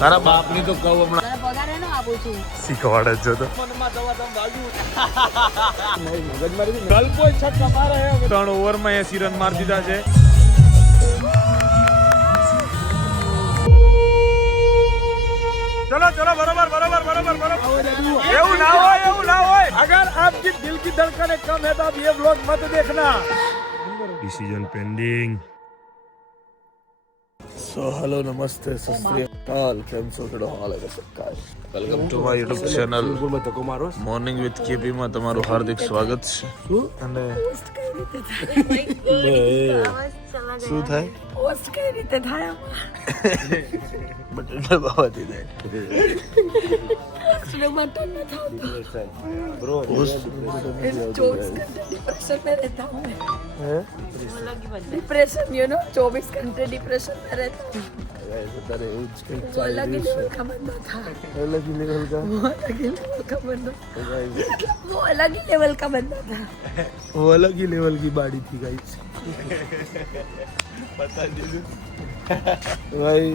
તારા બાપની તો કહું હમણાં તારા પગાર એનો આપું છું. શીખવાડે જ જો તો મનમાં દવા દમ વાગ્યું મગજમારી ગલ્પો છક્કા મારે હે 3 ઓવરમાં 80 રન મારી દીધા છે. ચલો ચલો બરોબર બરોબર બરોબર બરોબર. એવું ના હોય अगर आपकी दिल की धड़कनें कम है तो आप ये व्लॉग मत देखना. Decision pending. સો હેલો નમસ્તે સત શ્રી અકાલ કેમ છો કેડો હાલ હે સક્કા welcome to my YouTube channel બિલકુલ તકો મારો મોર્નિંગ વિથ કેપી માં તમારું હાર્દિક સ્વાગત છે. અને શું થાય પોસ્ટ કઈ રીતે થાય? બટન બાવાથી થાય. बटन में था ब्रो 24 घंटे डिप्रेशन में रहता हूँ मैं. डिप्रेशन यू नो 24 घंटे डिप्रेशन में रहता हूँ. તારે એવું જ કંઈક वो अलग ही लेवल का बंदा था. અલગ લેવલ કા वो अलग ही लेवल का बंदा वो अलग ही लेवल का बंदा था. वो अलग ही लेवल की बाड़ी थी गाइस બતા દીધું ભાઈ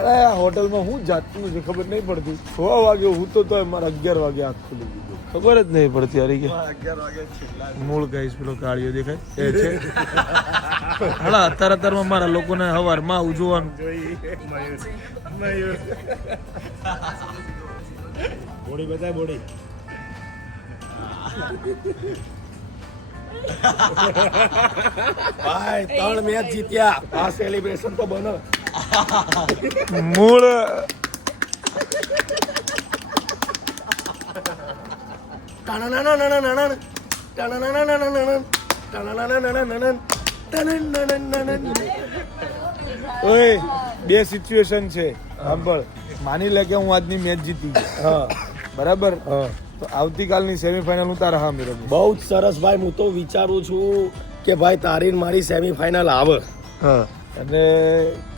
અરે આ હોટલમાં હું જાતનું છે ખબર નહીં પડતી 6 વાગે હું તો મારા 11 વાગે આંખ ખુલી ગઈ ખબર જ નહીં પડતી યાર કે 11 વાગે છેલ્લા મૂળ ગાઈસ પેલો કાળિયો દેખાય એ છે હળા અત્યારમાં મારા લોકોને હવારમાં આવું જોવાનું બોડી બતાય બોડી ભાઈ 3 મેચ જીત્યા આ સેલિબ્રેશન તો બનો મૂળ ઓય બે સિચ્યુએશન છે સાંભળ માની લે કે હું આજની મેચ જીતી ગયો હા બરાબર હા તો આવતીકાલની સેમીફાઇનલ હું તારા સામે રમું બહુ જ સરસ ભાઈ હું તો વિચારું છું કે ભાઈ તારી મારી સેમીફાઇનલ આવે હા અને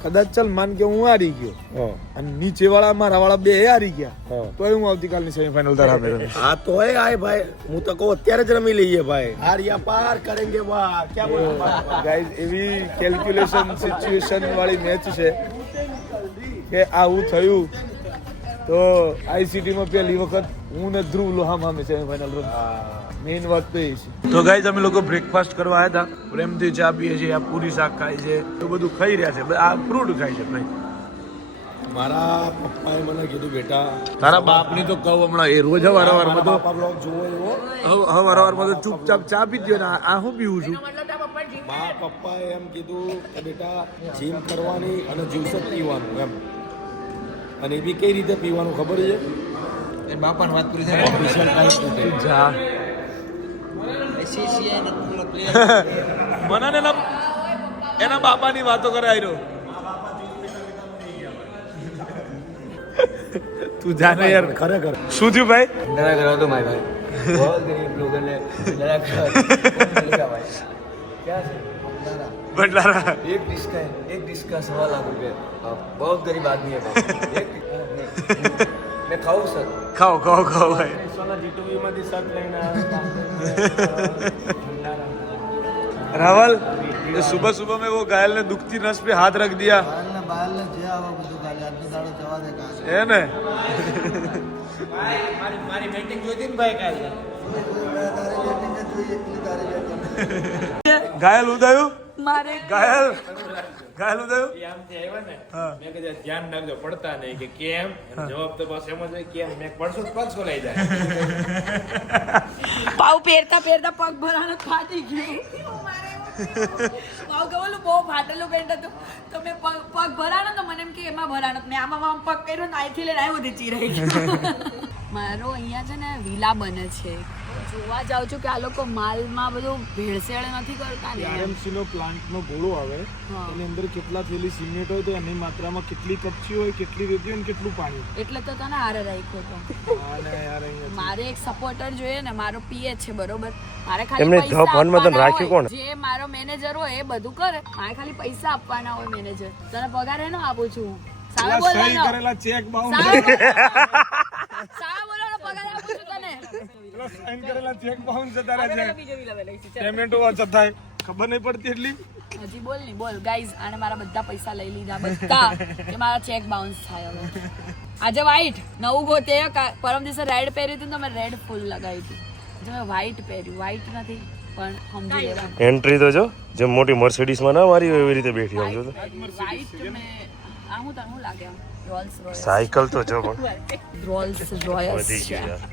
કદાચ ચાલ માન કે હું હારી ગયો હા અને નીચે વાળા મારા વાળા બે હારી ગયા હા. તો હું આવતીકાલની સેમીફાઇનલ તારા સામે રમીશ હા તોય આય ભાઈ હું તો કહું અત્યારે જ રમી લઈએ ભાઈ હારિયા પાર કરેંગે વાહ ક્યાં બોલો ગાઈઝ એવી કેલ્ક્યુલેશન સિચ્યુએશન વાળી મેચ છે કે આવું થયું તો આઈસીટી માં પહેલી વખત હું ને ધ્રુવ લોહા મામે સેમીફાઇનલ રમ મેઇન વાત તો એ છે. તો ગાઈઝ અમે લોકો બ્રેકફાસ્ટ કરવા આવ્યા હતા. પ્રેમથી ચા પીએ છીએ, આ પૂરી શાક ખાય છે, તો બધું ખાઈ રહ્યા છે. આ ફ્રૂટ ખાય છે ભાઈ. મારા પપ્પાએ મને કીધું બેટા તારા બાપની તો કહું હમણાં એ રોજ હવારમાં તો પાપા બ્લોગ જોવો એવો હવારમાં તો ચૂપચાપ ચા પીતી હોય ને આ હું પીવું છું. મારા પપ્પાએ એમ કીધું કે બેટા જીમ કરવાની અને જ્યુસ જ પીવાનું એમ અને એ બી કઈ રીતે પીવાનું ખબર છે એ બાપાની વાત પૂરી થાય ઓફિશિયલ ટાઈપ જા મને ને એના બાપાની વાતો કરે આયરો. તું જાને યાર ખરેખર શું થયું ભાઈ? डरा करो तो भाई बहुत गरीब लोगों ने डरा करो भाई क्या है બટલારા एक डिश का 1.5 लाख रुपए बहुत गरीब आदमी है भाई एक मैं खाऊं सर ખાઓ ખાઓ ખાઓ ભાઈ. સોના જીટુવી માંથી શર્ટ લઈને આવ્યા. रावल ये सुबह सुबह में वो घायल ने दुखती नस पे हाथ रख दिया बाल ने जे आवा બધું ગાલે આજનો દાડો જવા દે કા है ने મારી બેટિંગ જોઈતી ને ભાઈ કાલે તારી બેટિંગ જોઈએ એટલી તારી બેટિંગ घायल उदयू मारे घायल घायल उदयू આમથી આવ્યા ને મેં કીધું ધ્યાન રાખજો પડતા નહીં કે કેમ જવાબ તો બસ એમ જ હોય કેમ મેં પડશો તો પગ સોલાઈ જાય પાવ પહેરતા પહેરતા પગ ભરાનો ફાટી ગયો. પાવ ગયેલું બહુ ફાટેલું પેન્ટ હતું તો મેં પગ ભરાનો તો મને એમ કે એમાં ભરાનો મેં આમાં પગ કર્યો ને અહીંથી લઈને આવ્યો બધી ચીરાઈ ગયો. મારો અહીંયા છે ને વિલા બને છે. જોવા જાઉં છું કે આ લોકો માલમાં બધું ભેળસેળ નથી કરતા ને. આરએમસી નો પ્લાન્ટ નો ગોળો આવે હા. એની અંદર કેટલા થેલી સિમેન્ટ હોય તો એની માત્રામાં કેટલી કપચી હોય કેટલી રેતી હોય ને કેટલું પાણી એટલે તો તને હારે રાખ્યો તો. અને યાર અહીંયા મારે એક સપોર્ટર જોઈએ ને મારો પીએ છે બરોબર મારે ખાલી એમને પૈસા ફોનમાં તને આપવાના રાખ્યું હોય. કોણ? જે મારો મેનેજર હોય એ બધું કરે મારે ખાલી પૈસા આપવાના હોય મેનેજર તને પગાર એનો આપું છું સામે બોલ સહી કરેલા ચેક બાઉન્સ સામે બોલવાનો પગાર આપું છું તને સાઈન કરેલા ચેક બાઉન્સ જતા રહે છે બીજો વિલા વેલા છે પેમેન્ટ ઓછા થાય ખબર નહીં પડતી એટલી હજી બોલ નહીં બોલ ગાઈઝ આને મારા બધા પૈસા લઈ લીધા બધા કે મારા ચેક બાઉન્સ થાય હવે આજે વ્હાઈટ નવું ગોતે પરમ દિવસે રેડ પહેર્યું હતું તો મેં રેડ ફૂલ લગાવી હતી આજે મેં વ્હાઈટ પહેર્યું વ્હાઈટ નથી પણ સમજી લેવાનું એન્ટ્રી તો જો જેમ મોટી મર્સિડીઝમાં ના મારી હોય એવી રીતે બેઠી આમ જો તો વ્હાઈટ મેં આ હું તને લાગે રોલ્સ રોયસ સાયકલ તો જો પણ રોલ્સ રોયસ વધી છે ગયું યાર.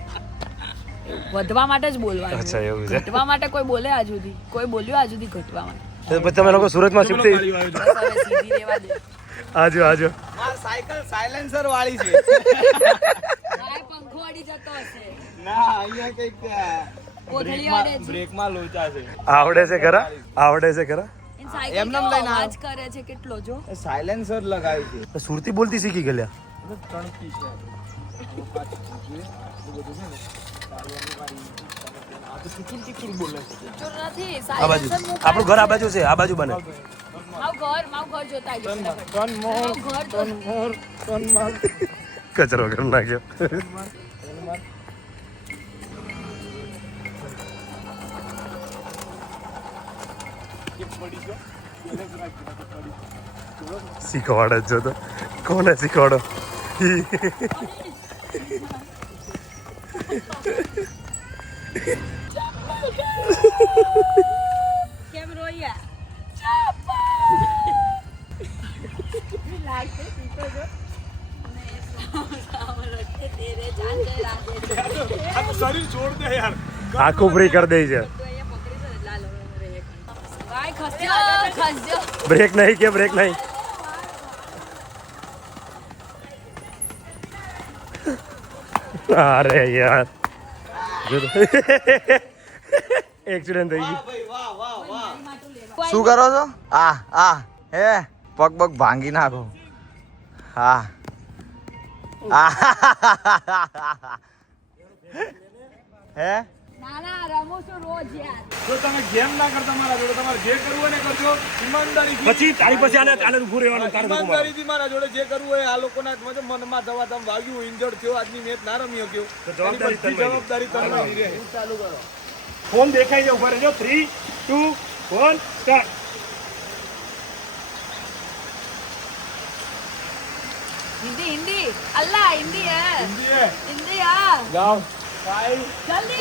વધવા માટે જ બોલવાનું અચ્છા એવું છે ઘટવા માટે કોઈ બોલે આજ સુધી કોઈ બોલ્યું આજ સુધી ઘટવા માટે તો પછી તમે લોકો સુરતમાં શિફ્ટ થઈ બસ હવે સીધી રહેવા દે આજો સાયકલ સાયલેન્સર વાળી છે ભાઈ પંખો અડી જતો હશે ના અહીંયા કઈક કોથળી અડે છે બ્રેકમાં લોચા છે આવડે છે ખરા આવડે છે ખરા એની સાયકલ એમને કેવો લઈને અવાજ કરે છે કેટલો જો સાયલેન્સર લગાવી છે સુરતી બોલતી શીખી ગયેલા ચૂર નથી આ બાજુ સાયલેન્સર મું આપણું ઘર આ બાજુ છે આ બાજુ બને મારું ઘર જોતા આવીશ મારું ઘર તો કચરો કરી નાખ્યો શીખવાડે જ જો તો કોને શીખવાડો કેમ રોયા લાગશે પીતો જો તેરે જાન જય રાધે શરીર છોડ દે યાર આખું ફ્રી કરી દે છે ભાઈ ખસજો ખસજો બ્રેક નહીં કે બ્રેક નહીં અરે યાર એક્સિડન્ટ થઈ ગયું શું કરો છો હે પગ પગ ભાંગી નાખો હા હે ના ના રમું છું રોજ યાર જો તમે ગેમ ના કરતા મારા જોડે તમારે જે કરવું હોય ને કરજો ઈમાનદારીથી પછી તારી પછી આને ઉભું રહેવાનું તારે ધક્કો મારવાનો. ઈમાનદારીથી મારા જોડે જે કરવું હોય આ લોકોના મનમાં દવા તમે વાગ્યું હોય ઇન્જર્ડ થયો આજની મેચ ના રમી શક્યો તો જવાબદારી એની બધી જવાબદારી તમારી રહે ચાલુ કરો ફોન દેખાય છે ઉભા રહેજો 3 2 1 સ્ટાર્ટ हिंदी हिंदी अल्लाह हिंदी है हिंदी हाँ જાઓ जल्दी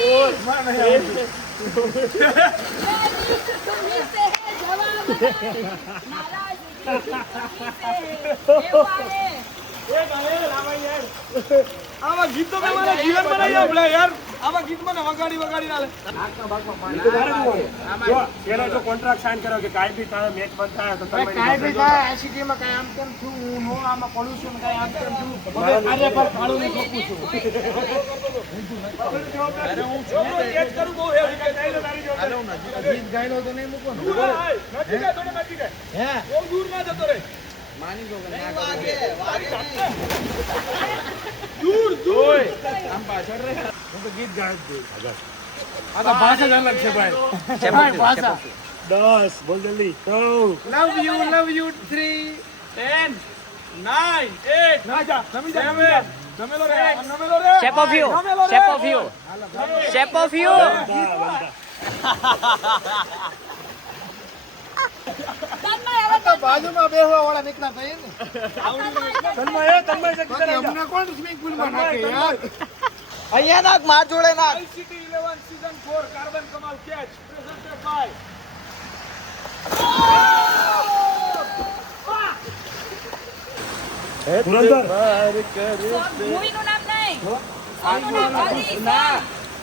तुम्हीं से है जवाब नाराज तुम्हीं से है ये वाले આવા ગીત તો મેં મારા જીવનમાં નહીં સાંભળ્યા યાર આવા ગીત મને વગાડી ના લે પેલો જો કોન્ટ્રાક્ટ સાઈન કર્યો કે કાંઈ બી થાય મેચ બંધ થાય તો તમે કાંઈ બી થાય આઈસીટીમાં કાંઈ આમ તેમ છું હું નો આમાં પોલ્યુશન કાંઈ આમ તેમ છું કાર્ય પર કાળું નહીં ઠોકું છું અરે હું છોકરો કેચ કરું બહુ હેવી કે નહીં તારી જોડે ગીત ગાયલો તો નહીં મૂકો ને નજીક આય થોડો નજીક આય હે બહુ દૂર ના જતો રે દૂર દૂર આમ પાછળ રહે હું તો ગીત ગાય જ દઉં આ તો ભાષા જ અલગ છે ભાઈ ભાષા 10 બોલ જલ્દી 9 લવ યુ 3 10 9 8 ના જા નમી જા નમેલો રે શેપ ઓફ યુ બાજુમાં બેહવા વાળા નીકળા થાય ને તન્મય છે કિધર અમને કોણ સ્વિમિંગ પૂલ માં નાખે યાર અહીંયા નાખ માર જોડે નાખ આઈસીટી 11 સીઝન 4 કાર્બન કમાલ catch presented by Dhurandhar movie નું નામ નહીં song નું નામ ખાલી song.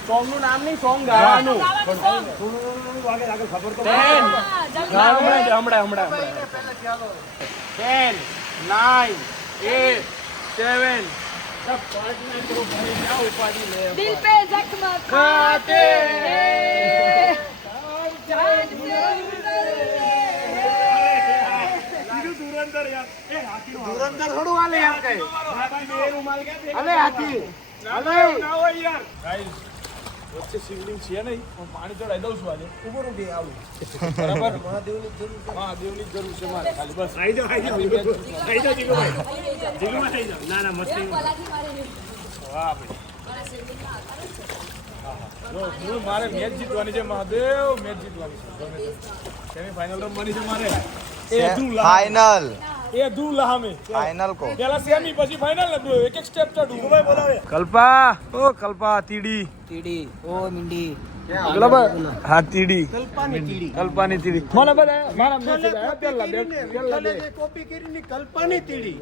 સોંગ નું નામ નહીં સોંગ ગાવાનું ગાવાનું song. આગળ ખબર તો હા, જલ્દી. હમણાં 10 9 8 7 દિલ पे जख्म खाते जान से ધુરંધર યાર એ હાથી ધુરંધર થોડું હાલે એમ કઈ અલે હાથી અલે ના હોય યાર ગાઈસ વચ્ચે શિવલિંગ છે નહીં હું પાણી ચડાઈ દઉં છું આજે ઉભો રહો બે આવું બરાબર મહાદેવની જરૂર છે મારે ખાલી બસ આઈ જાઓ જીગુભાઈ જીગુભાઈ આઈ જાઓ ના ના મસ્તી પલાથી મારી વાહ ભાઈ મારે મેચ જીતવાની છે મહાદેવ, મેચ જીતવાની છે. સેમીફાઇનલ રમવાની છે મારે. फाइनल એ ધૂ લહામે फाइनल को પેલા સેમી પછી ફાઇનલ ને એક એક સ્ટેપ ચડું. ભાઈ બોલાવે કલ્પા ઓ કલ્પા તીડી ટીડી ઓ મિંડી હા તીડી કલ્પાની તીડી મને બધા મારા મેસેજ આવ્યા પેલા બે કોપી કરીને કલ્પાની તીડી.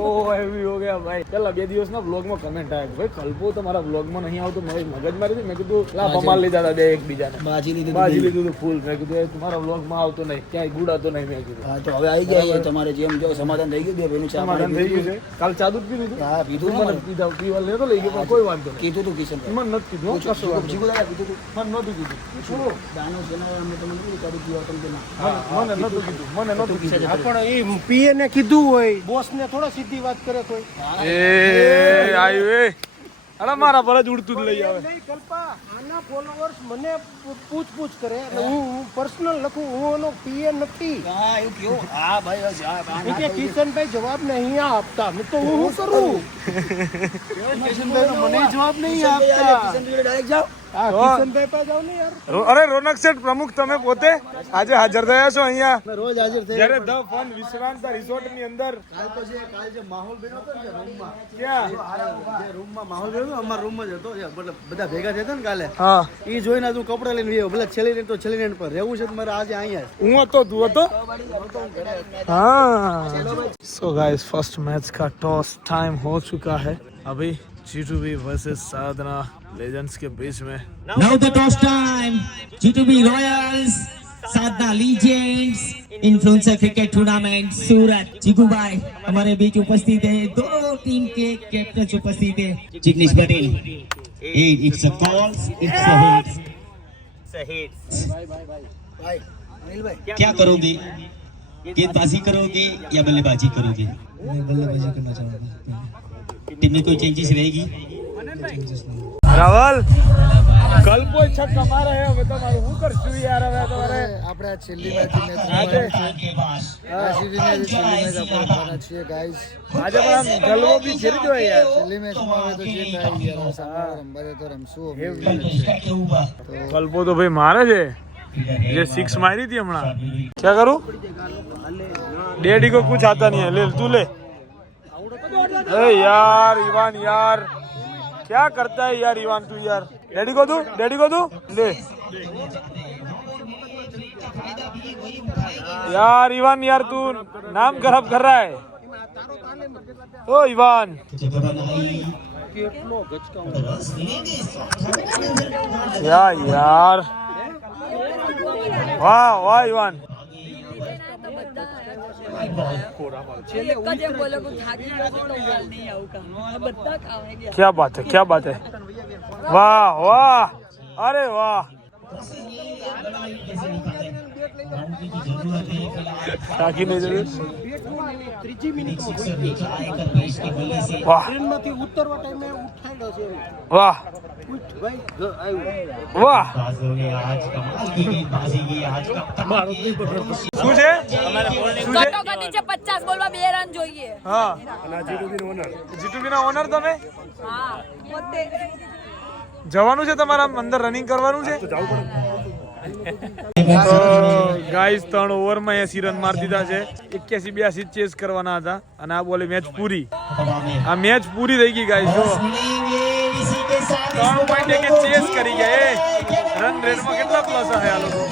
ઓ હેવી હો ગયા ભાઈ. પેલા 2 દિવસના વ્લોગમાં કમેન્ટ આવ્યા ભાઈ કલ્પો તમારા વ્લોગમાં નહીં આવતો. મારી મગજ મારી હતી. મેં કીધું લા બમાલ લીધા હતા બે એકબીજાને બાજી લીધું હતું ફૂલ. મેં કીધું એ તમારા વ્લોગમાં આવતો નહીં, ક્યાંય ગુડાતો નહીં. મેં કીધું હા તો હવે આવી ગયા તમારે જેમ જો સમાધાન થઈ ગયું બે ભાઈનું ચા સમાધાન થઈ ગયું છે. કાલ ચા દૂધ પીધું હતું. હા પીધું મને પીધા પીવા લેતો લઈ ગયો પણ કોઈ વાંધો નહીં. કીધું તું કિશન મને નથી કીધું હો, કશું વાંધો જીગો દાદા કીધું તું નહીં. મને નહોતું કીધું. દાનો છે ને અમે તમને કીધું કરી દીધું તમને ના મને નહોતું કીધું. મને નહોતું કીધું. હા પણ એ પીએ ને કીધું હોય બોસ ને થોડો સીધી વાત કરે કોઈ. એ આવ્યું એ અરે મારા પર જ ઉડતું જ લઈ આવે. નહીં કલ્પા આના ફોલોવર્સ મને પૂછ કરે એટલે હું પર્સનલ લખું હું એનો પીએ નથી. હા એવું કેવું હા ભાઈ એ કે કિશનભાઈ જવાબ નહીં આપતા હું તો હું શું કરું. કિશનભાઈ મને જવાબ નહીં આપતા. કિશનભાઈ ડાયરેક્ટ જાઓ હા કિશનભાઈ પાસે જાવ ને યાર. અરે રોનક શેઠ પ્રમુખ તમે પોતે આજે હાજર થયા છો અહીંયા. રોજ હાજર થઈ જ્યારે ધ ફન વિશ્રાંત રિસોર્ટ ની અંદર કાલ તો જે કાલ જે માહોલ બન્યો હતો ને રૂમમાં ક્યાં જે રૂમમાં માહોલ બન્યો હતો અમારા રૂમમાં જ હતો મતલબ બધા ભેગા થયા હતા ને કાલે હા એ જોઈને તું કપડા લઈને આવ્યો ભલે છેલ્લી રેન્ટ તો છેલ્લી રેન્ટ પર રહેવું છે તમારે આજે અહીંયા હું હતો તું હતો हाँ सो गाइस फर्स्ट मैच का टॉस टाइम हो चुका है अभी G2B वर्सेस साधना लेजेंड्स के बीच में Now the toss time. G2B Royals, Sadhana Legends, Influencer Cricket Tournament, Surat, Jigubai हमारे बीच उपस्थित है. दोनों टीम के कैप्टन उपस्थित है. Jignesh Patel. It's a call. It's a hit. ભાઈ અનિલભાઈ क्या करोगे? गेंदबाजी करोगे या बल्लेबाजी करोगे? मैं बल्लेबाजी करना चाहूंगा. टीम में कोई चेंजेस रहेगी? रावल કલ્પો છક્કા મારે હે. હવે તમારે શું કરશું યાર. હવે તમારે આપણે આ છેલ્લી મેચ મેચ આજે આરસીબી છેલ્લી મેચ આપણે રમવાના છીએ ગાઈસ આજે પણ આમ ગલવો બી ફેરી દો યાર. છેલ્લી મેચમાં હવે તો જે થાય યાર સામે રમવા દે તો રમશું कल्पो तो भाई मारे थे ये 6 मारी थी हमना. क्या करूं डैडी को कुछ आता नहीं है. ले तू ले. अरे यार इवान यार क्या करता है यार इवान तू यार. डैडी को दू ले यार इवान यार तू नाम खराब कर रहा है. ओ इवान यार वाह वाह इवान એક જ એમ બોલો કે થાકી ગયો તો કાલ નહીં આવું કામ આ બધા કામ હે ગયા. क्या बात है वाह वाह अरे वाह ताकि नहीं जरूर ત્રીજી મિનિટમાં वाह ટ્રેનમાંથી ઉતરવા ટાઈમે ઉઠાડ્યો છે. वाह ઉઠ ભાઈ આવ્યું. वाह आज कमाल की गेंदबाजी की आज का શું છે કટોકટી છે 50 બોલમાં 2 રન જોઈએ. હા જીતુબી ના ઓનર તમે હા પોતે જવાનું છે તમારા અંદર રનિંગ કરવાનું છે. તો ગાઈસ 3 ઓવરમાં 80 રન મારી દીધા છે. 81-82 ચેસ કરવાના હતા અને આ બોલે મેચ પૂરી. આ મેચ પૂરી થઈ ગઈ ગાઈસ. જો 3 પોઈન્ટ કે ચેસ કરી ગયા. એ રન રેટમાં કેટલા પ્લસ હે આ લોકો.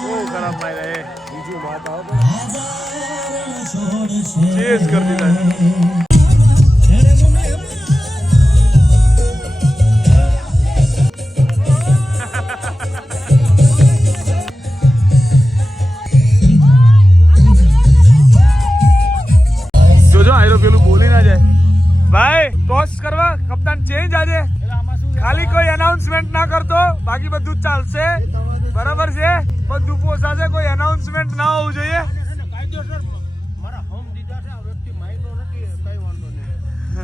બહુ ખરાબ માર્યા. એ બીજું વાત આવો ચેસ કરી દીધા. જોજો આયરો પેલું બોલી ના જાય. ભાઈ ટોસ કરવા કપ્તાન ચેન્જ આજે. ખાલી કોઈ એનાઉન્સમેન્ટ ના કરતો, બાકી બધું ચાલશે. બરાબર છે, બધું પોસાશે. કોઈ એનાઉન્સમેન્ટ ના હોવું જોઈએ. કાયદેસર મારા હોમ દીધા છે. આ વ્યક્તિ માયનો નથી કઈ વાંધો નહીં.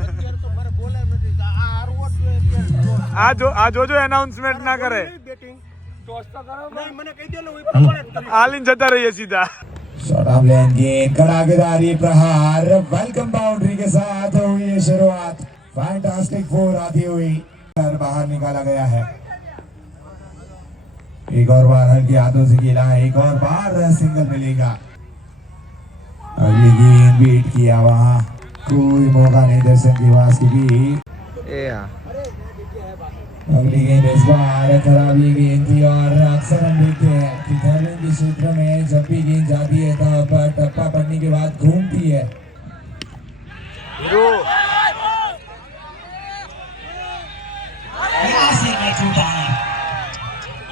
અત્યારે તો મારે બોલાય નથી. આ આરવોટ અત્યારે આ જોજો એનાઉન્સમેન્ટ ના કરે. બેટિંગ ટોસ તો કરો નહીં મને કહી દેલો એ પ્રમાણે જ કરીશ. આલીન જતા રહીએ સીધા. शॉट ऑफ लेन गेंद कड़ाकेदार ये प्रहार वेलकम बाउंड्री के साथ हुई है शुरुआत फैंटास्टिक फोर आती हुई बाहर निकाला गया है एक और बार हल्के हाथों से खेला है एक और बार सिंगल मिलेगा अगली गेंद बीट किया वहां कोई मौका नहीं दर्शन दिवास की भी अगली गेंद इस बार खराबी गेंद थी और अक्सर हम देखते हैं कि धर्मेंद्र के क्षेत्र में जब भी गेंद जाती है तब टप्पा पड़ने के बाद घूमती है यहाँ से मैच छूटा है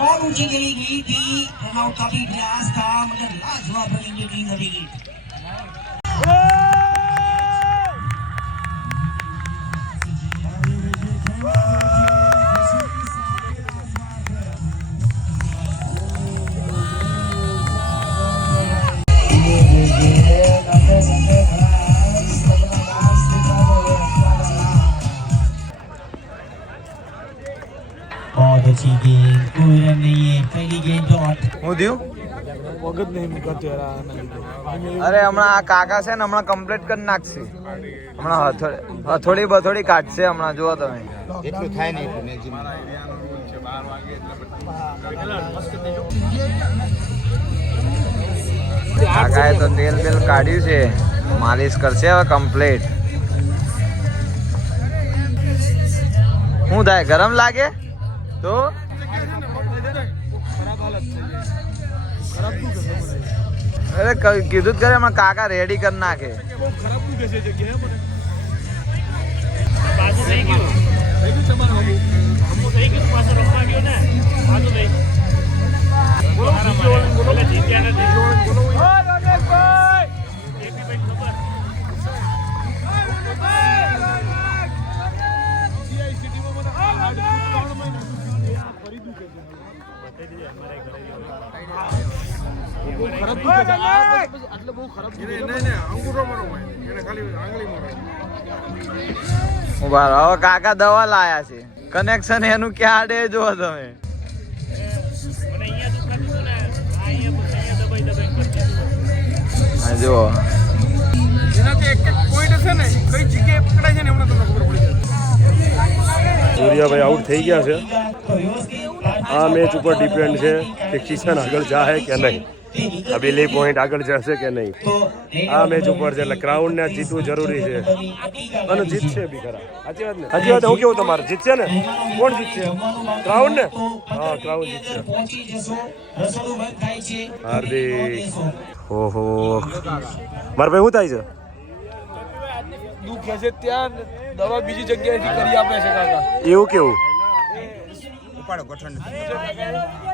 और ऊंची चली गई थी रनआउट का भी प्रयास था मगर लाजवाब रनिंग की नवी गेंद बहुत अच्छी गेंद कोई रन नहीं है पहली गेंद डॉट હું થયું વગત નહીં મુકાતું યાર આના લીધે અરે હમણાં આ કાકા છે ને હમણાં કમ્પ્લીટ કરી નાખશે હમણાં હથોડી બથોડી કાઢશે હમણાં જુઓ તમે એટલું થાય નહીં કાકાએ તો તેલ બેલ કાઢ્યું છે માલિશ કરશે હવે કમ્પ્લીટ શું થાય ગરમ લાગે તો અરે કીધું જ કરે એમાં કાકા રેડી કરી નાખે ઉભા રહો હવે કાકા દવા લાયા છે કનેક્શન એનું ક્યાં આડે જો તમે હા જુઓ સૂર્યાભાઈ આઉટ થઈ ગયા છે આ મેચ ઉપર ડિપેન્ડ છે કે કિશન આગળ જાય કે નહીં હવેલી પોઈન્ટ આગળ જશે કે નહીં આ મેચ ઉપર છે એટલે ક્રાઉડ ને જીતવું જરૂરી છે અને જીતશે બી ખરા સાચી વાત ને સાચી વાત હું કેવું તમારે જીતશે ને કોણ જીતશે ક્રાઉડ ને હા ક્રાઉડ જીતશે હાર્દિક ઓહો મારા ભાઈ શું થાય છે દુખે છે ત્યાં દવા બીજી જગ્યાએથી કરી આપે છે કાકા એવું કેવું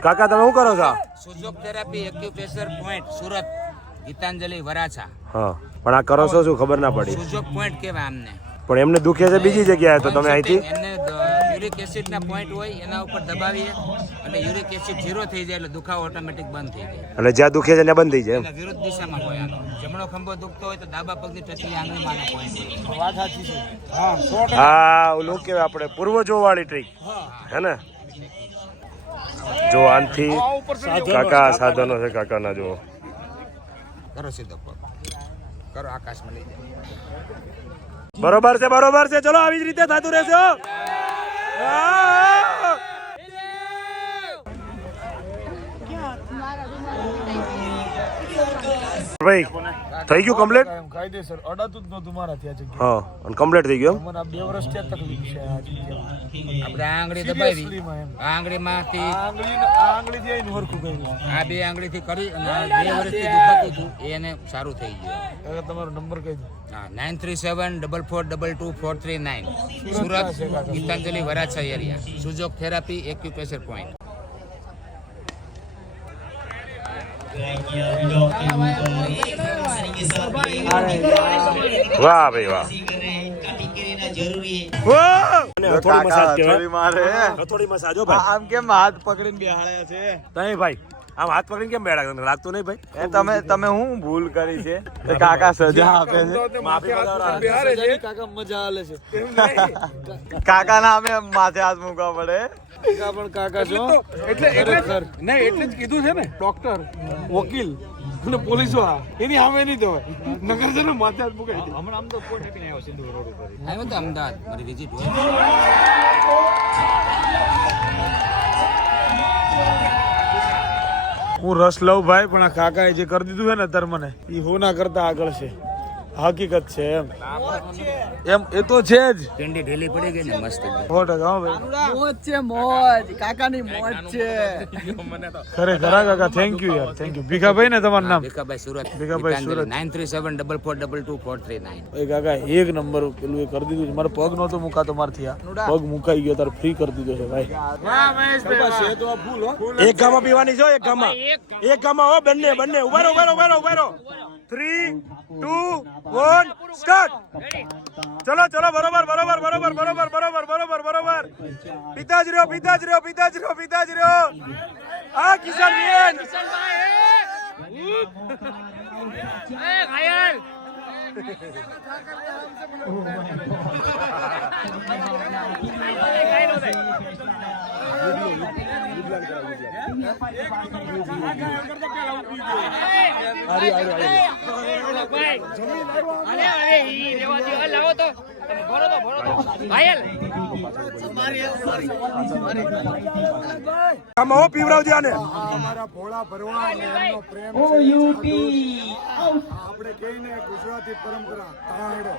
કાકા તમે શું કરો છો Sujog therapy acupressure point Surat Gitanjali Varachha હા પણ આ કરો છો શું ખબર ના પડી સુજોગ પોઈન્ટ કહેવાય આમને પણ એમને દુખે છે બીજી જગ્યાએ તો તમે અહીંથી એને યુરિક એસિડ ના પોઈન્ટ હોય એના ઉપર દબાવીએ અને યુરિક એસિડ 0 થઈ જાય એટલે દુખાવો ઓટોમેટિક બંધ થઈ જાય એટલે જ્યાં દુખે છે ત્યાં બંધ થઈ જાય એટલે વિરુદ્ધ દિશામાં હોય આનો જમણો ખંભો દુખતો હોય તો ડાબા પગની ટચલી આંગળીમાં આનો પોઈન્ટ હોય વાત સાચી છે હા ઓલું કેવાય આપણે પૂર્વજો વાળી ટ્રીક હે ને જો આનથી કાકા સાધનો છે કાકાના જો કરો સીધો પગ કરો આકાશમાં લઈ જાય બરોબર છે ચલો આવી જ રીતે થતું રહેશે ભાઈ થઈ ગયું કમ્પ્લીટ કાયદેસર અડાતું જ નહોતું મારાથી આ જગ્યાએ હા અને કમ્પ્લીટ થઈ ગયું મને આ 2 વર્ષ ત્યાં તકલીફ છે આ જગ્યાએ આપણે આ આંગળી દબાવી આ આંગળીમાંથી આંગળીથી આઈને હરખું કર્યું આ બે આંગળીથી કરી અને આ 2 વર્ષથી દુખાતું હતું એને સારું થઈ ગયું હવે તમારો નંબર કહી દો હા 9374422439 Surat Gitanjali Varachha area Sujog therapy acupressure point વાહ ભાઈ વાહ કાકા હથોડી મારે હથોડી મસાજ હો ભાઈ આમ કેમ હાથ પકડીને બેહાડ્યા છે તઈ ભાઈ આમ હાથ પકડીને કેમ બેઠા તમને લાગતું નહીં ભાઈ? એ તમે હું ભૂલ કરી છે કે કાકા સજા આપે છે? માફી બતાવો. કાકા મજા આલે છે કાકા ના અમે માથે હાથ મૂકવા પડે. કાકા પણ કાકા છો એટલે જ કીધું છે ને ડોક્ટર વકીલ અને પોલીસ વાળા એની સામે નહીં તો નગર છે ને માથે હાથ મુકાઈ દે. આવ્યો તો અમદાવાદ મારી વિઝિટ હોય. હું રસ લઉં ભાઈ, પણ આ કાકાએ જે કરી દીધું છે ને અત્યારે મને એ હોના કરતા આગળ છે, હકીકત છે એમ એ તો છે જ. પિંડી ઢીલી પડી ગઈ ને મસ્ત. 100% હો ભાઈ, મોજ છે મોજ, કાકાની મોજ છે. ખરેખર હા કાકા, થેન્ક યુ યાર, થેન્ક યુ. ભીખાભાઈ ને તમારું નામ? ભીખાભાઈ સુરત. ભીખાભાઈ સુરત. 9374422439. એ કાકા એક નંબર પેલું એ કરી દીધું છે. મારો પગ નહોતો મુકાતો મારથી, આ પગ મુકાઈ ગયો તારે ફ્રી કરી દીધો છે ભાઈ. એક ગામમાં પીવાની છો, એક ગામમાં હો, બંને ઉભારો. 3, 2, 1 સ્ટાર્ટ. ચલો બરોબર. પિતાજ રહ્યો. આ કિશન બેન આમાં હો, પીવડાવજે આને. અમારા ભોળા ભરવા અને એમનો પ્રેમ ઓ યુપી આપણે કહીને ગુજરાતી પરંપરા તાંડો.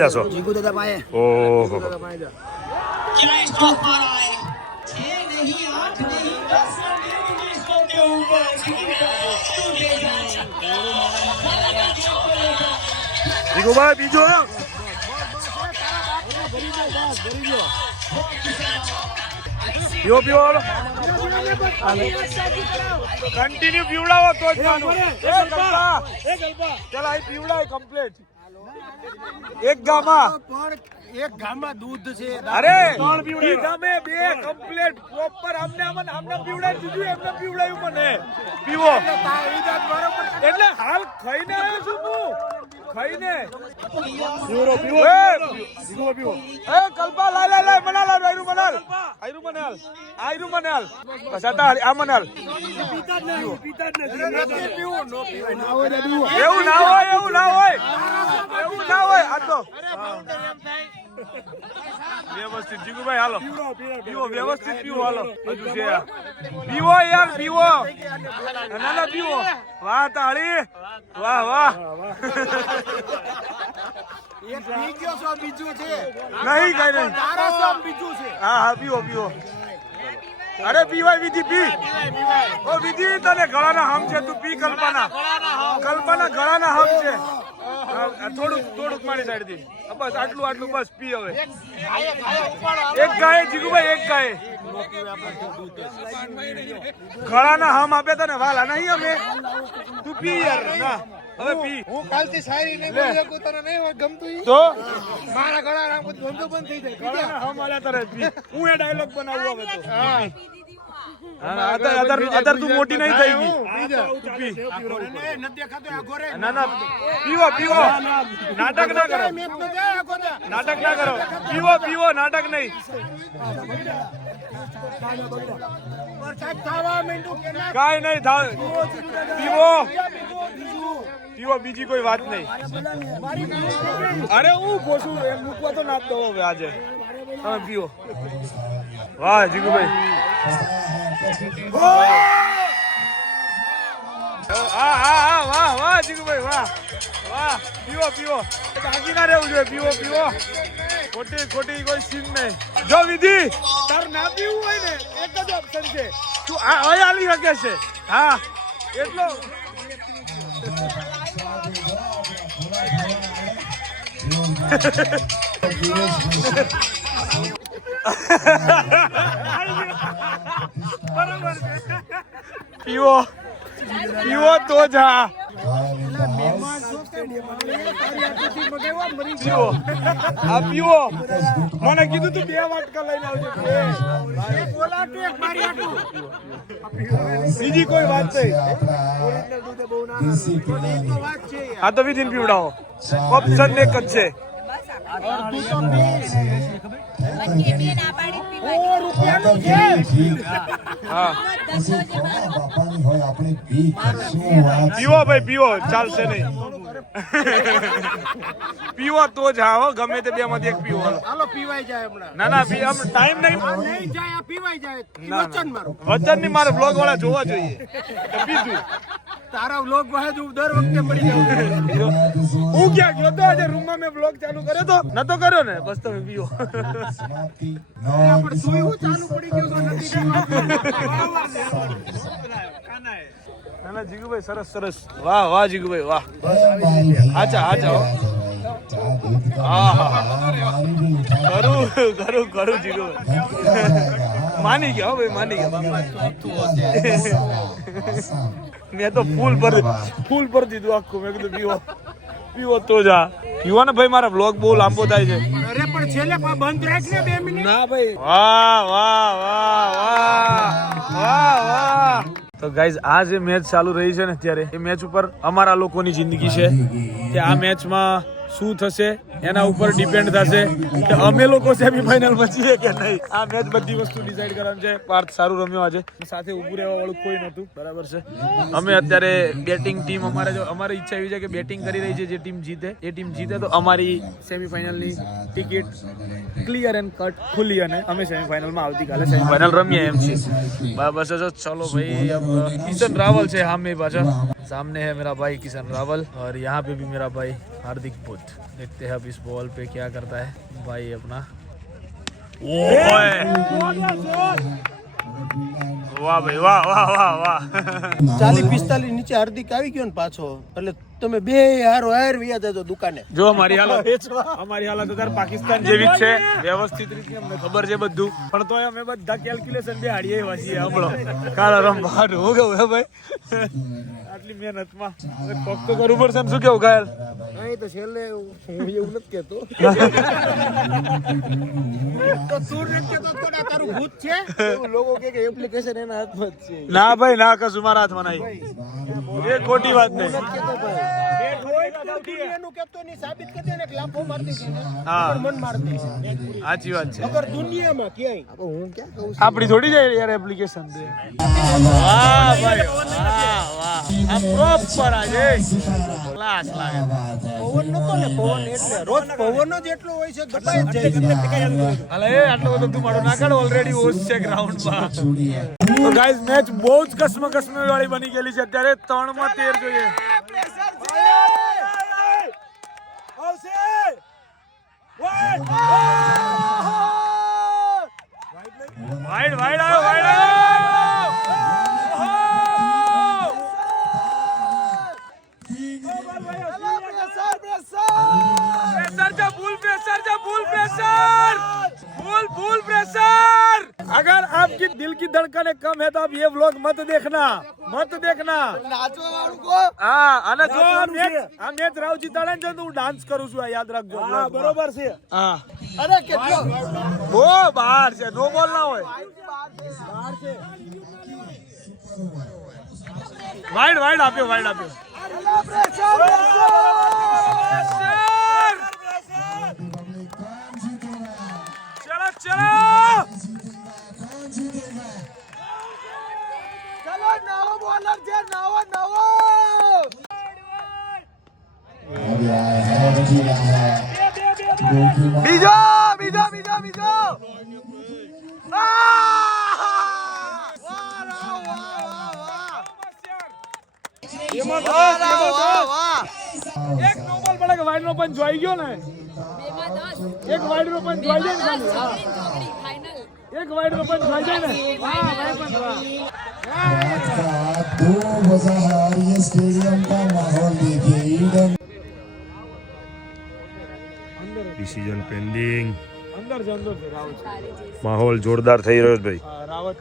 જશો જીગુ દાદા પાસે. ઓહો क्या स्ट्रोक मारा है 6 नहीं 8 नहीं 10 स्ट्रोक के ऊपर જીગુભાઈ બીજો પીવો કન્ટિન્યુ પીવડાવો તો જ માનું. ચાલ આ પીવડાય કમ્પ્લીટ એક ગામમાં. એક ગામમાં દૂધ છે. અરે ઈ ગામે બે કમ્પ્લીટ પ્રોપર આમને પીવડાવી દીધું, એમને પીવડાવ્યું મને. પીવો એટલે હાલ ખાઈને આવ્યો છું હું. ખાઈને પીવો. એ કલ્પા લાય મનાલ આયરું મનાલ કસાતા આ મનાલ. એવું ના હોય આ તો વ્યવસ્થિત. જીગુભાઈ હાલો પીવો, વ્યવસ્થિત પીવો. હાલો હજુ છે પીવો યાર, પીવો. ના પીવો. વાહ તાળી, વાહ. એક પી ગયો છો, બીજું છે નહીં કઈ નહીં. બીજું છે. હા પીવો. અરે પીવાય વિધિ, પી. ઓ વિધિ, તને ગળાના હામ છે, તું પી. કલ્પના ગળાના હામ છે. થોડુંક મારી સાઈડ થી બસ, આટલું બસ પી. હવે એક ગાય જીગુભાઈ, એક ગાય ગળાના હામ આપે તને વાલા નહીં અમે. તું પી યાર. ના હવે પી. હું કાલથી શાયરી નહીં બોલી શકું, તને નહીં હોય ગમતું ઈ? તો મારા ગળાના ધંધો બંધ થઈ જાય. ગળાના હામ આલ્યા તારે પી. હું એ ડાયલોગ બનાવું હવે તો. અત્યારે તું મોટી નહીં થઈ ગઈ. પી. ના પીવો. નાટક ના કરો. પીવો, નાટક નહીં. કાઈ નહીં થાય. પીવો, બીજી કોઈ વાત નહીં. અરે હું ખોશું એમ મૂકવા તો ના દો હવે આજે. તમે પીવો. વાહ જીગુભાઈ. વાહ જીગુભાઈ, વાહ. પીવો. બાકી ના રહેવું જોઈએ. પીવો. ખોટી કોઈ સીન નહીં. જો વિધિ તાર ના પીવું હોય ને, એક જ ઓપ્શન છે, તું હવે આલી શકે છે. હા એટલો. બરાબર છે. પીવો તો જા. પીવો આ પીવો મને કીધું તું 2 વાટકા લઈને આવજો બીજી કોઈ વાત નહીં આ તો વિધિન પીવડાવો ઓપ્શન એક જ છે પીવો ભાઈ પીવો ચાલશે નહીં પીવો તો જ હા હો ગમે તે બે માંથી એક પીવો હાલો પીવાઈ જાય હમણાં ના ના ટાઈમ નહીં જાય પીવાઈ જાય વચન ની મારે બ્લોગ વાળા જોવા જોઈએ પીધું તારા બ્લોગ વાળા જો દર વખતે મળી જાવ હું ક્યાં ગયો તો આજે રૂમ માં મેં બ્લોગ ચાલુ કર્યો તો નતો કર્યો ને બસ તમે પીવો આપણે સુઈ હું ચાલુ પડી ગયો તો નથી ના જીગુભાઈ સરસ સરસ વાહ વાહ જીગુભાઈ વાહ આચા આચા કરું જીગુભાઈ માની ગયા હો ભાઈ માની ગયા મેં તો ફૂલ પર દીધું આખું મેં કીધું પીવો તો જા પીવો ને ભાઈ મારા વ્લોગ બહુ લાંબો થાય છે અરે પણ છેલ્લે બંધ રાખ ને 2 મિનિટ ના ભાઈ વાહ વાહ વાહ વાહ વાહ વાહ તો ગાઈઝ આ જે મેચ ચાલુ રહી છે ને અત્યારે એ મેચ ઉપર અમારા લોકોની જિંદગી છે કે આ મેચમાં શું થશે એના ઉપર ડિપેન્ડ થશે કે અમે લોકો સેમીફાઇનલમાં છીએ કે નહીં આ મેચ બધી વસ્તુ ડિસાઈડ કરવાનું છે પાર્થ સારું રમ્યો આજે સાથે ઊભું રહેવા વાળું કોઈ નહોતું બરાબર છે અમે અત્યારે બેટિંગ ટીમ અમારી ઈચ્છા એવી છે કે બેટિંગ કરી રહી છે જે ટીમ જીતે એ ટીમ જીતે તો અમારી સેમીફાઇનલની ટિકિટ ક્લિયર એન્ડ કટ ખુલી અને અમે સેમીફાइनल में આવતીકાલે સેમીફાइनल રમીએ એમ છે બસ चलो भाई अब किशन रावल से हमें बाजा सामने है मेरा भाई किशन रावल और यहाँ पे भी मेरा भाई हार्दिक बुद्ध देखते हैं अब इस बॉल पे क्या करता है भाई अपना वाह भाई वाह वाह वाह वाह 40-45 નીચે હાર્દિક આવી ગયો ને પાછો એટલે તમે બે હારો હાર વ્યા જજો દુકાને જો અમારી હાલત અત્યારે પાકિસ્તાન જેવી જ છે વ્યવસ્થિત રીતે અમને ખબર છે બધું પણ તોય અમે બધા કેલ્ક્યુલેશન બે હાડીએ એવા છીએ હમણો કાળા રમ બહાર હો ગયો હે ભાઈ આટલી મહેનતમાં કોક તો કરવું પડશે ને શું કેવું ઘાયલ અહીં તો છેલ્લે હું એવું નથી કહેતો તો તું નથી કહેતો થોડા તારું ભૂત છે એવું લોકો કહે કે એપ્લિકેશન એના હાથમાં જ છે ના ભાઈ ના કશું મારા હાથમાં નહીં એ ખોટી વાત નહીં સાબિત કરી દે ને લાફો મારતી છે હા મન મારતી સાચી વાત છે અગર દુનિયામાં ક્યાંય હું ક્યાં કહું આપણી થોડી જાય યાર એપ્લિકેશન દે વાહ ભાઈ વાહ વાહ આ પ્રોપર આજે ક્લાસ લાગે પવન નતો ને પવન એટલે રોજ પવન જ એટલો હોય છે દબાઈ જ જાય અલે આટલો બધો ધુમાડો ના કાઢ ઓલરેડી ઓસ છે ગ્રાઉન્ડમાં તો ગાઈઝ મેચ બહુ જ કસમ વાળી બની ગયેલી છે અત્યારે 3 માં 13 જોઈએ વાઈડ फुल प्रेशर अगर आपकी दिल की धड़कन कम है तो आप ये व्लॉग मत देखना નાચવા વાળું કો हाँ અને જો આ મેચ રાવ જીતાડે ને તો હું ડાન્સ કરું છું યાદ રાખજો હા બરોબર છે હા અરે કેટલો બહુ બહાર છે નો બોલ ના હોય વાઈડ આપ્યો चलो નવો બોલર છે નવો બીજો એક નો બોલ પડે કે વાઈડ નો પણ જોઈ ગયો ને એક વાઈડ નો પણ જોઈ જાય ને એક વાઈડ નો પણ જોઈ જાય ને વાહ ભાઈ પણ स्टेडियम का माहौल देखिए ईडन ડિસિઝન પેન્ડિંગ અંદર છે રાવત માહોલ જોરદાર થઈ રહ્યો છે ભાઈ રાવત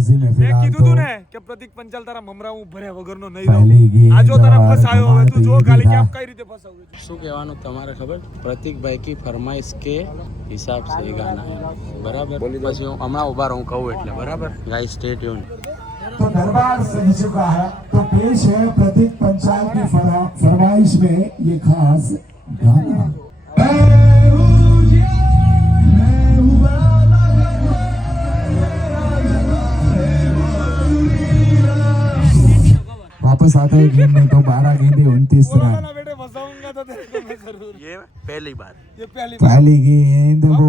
बल्लेबाजी में મેં फिलहाल કીધું तो તું ને કે પ્રતિક પંચાલ તારા મમરા હું ભર્યા વગરનો નહીં पहली રહું गेंद આ જો તને और ફસાયો હવે તું જો कमाल ખાલી કે था। આપ કઈ રીતે ફસાવું શું કહેવાનું તમારે ખબર પ્રતિકભાઈ की फरमाइश के हिसाब से ये गाना है बराबर बस હું હમણાં ઊભા રહું કહું એટલે બરાબર ગાઈસ સ્ટે ટ્યુન तो दरबार सज चुका है तो पेश है प्रतीक पंचाल की फरमाइश में ये खास गाना। वापस आता है गेम में तो 12 गेंदे 29 रन। ના બેટે ફસાऊंगा तो तेरे को मैं जरूर ये पहली बार ये पहली पहली गेंद वो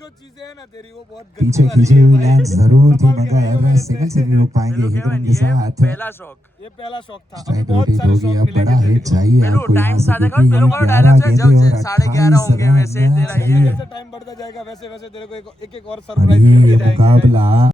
जो चीजें हैं ना तेरी वो बहुत पीछे खींची हुई लाइन जरूर थी मगर सेकंड से नहीं रोक पाएंगे हिट रन के साथ। पहला शौक ये पहला शौक था स्ट्राइक रोटेट होगी अब बड़ा हिट चाहिए आपको टाइम यहाँ साढ़े से क्योंकि 11 गेंदे और 11:30 होंगे 28 वैसे रन तेरा चाहिए जैसे टाइम बढ़ता जाएगा वैसे वैसे तेरे को एक एक और और सरप्राइज ये मिलते जाएंगे मुकाबला